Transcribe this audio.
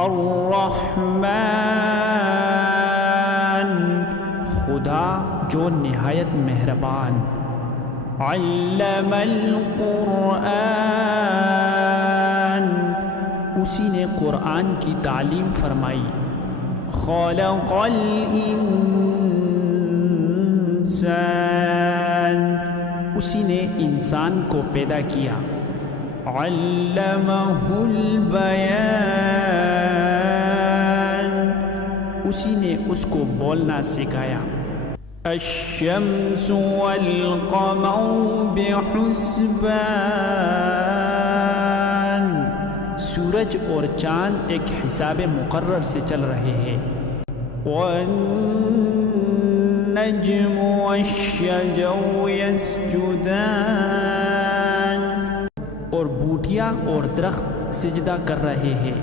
الرحمن خدا جو نہایت مہربان، علم القرآن اسی نے قرآن کی تعلیم فرمائی، خلق الانسان اسی نے انسان کو پیدا کیا، علمہ البیان اسی نے اس کو بولنا سکھایا، الشمس والقمر بحسبان سورج اور چاند ایک حساب مقرر سے چل رہے ہیں، والنجم والشجر يسجدان اور بوٹیاں اور درخت سجدہ کر رہے ہیں،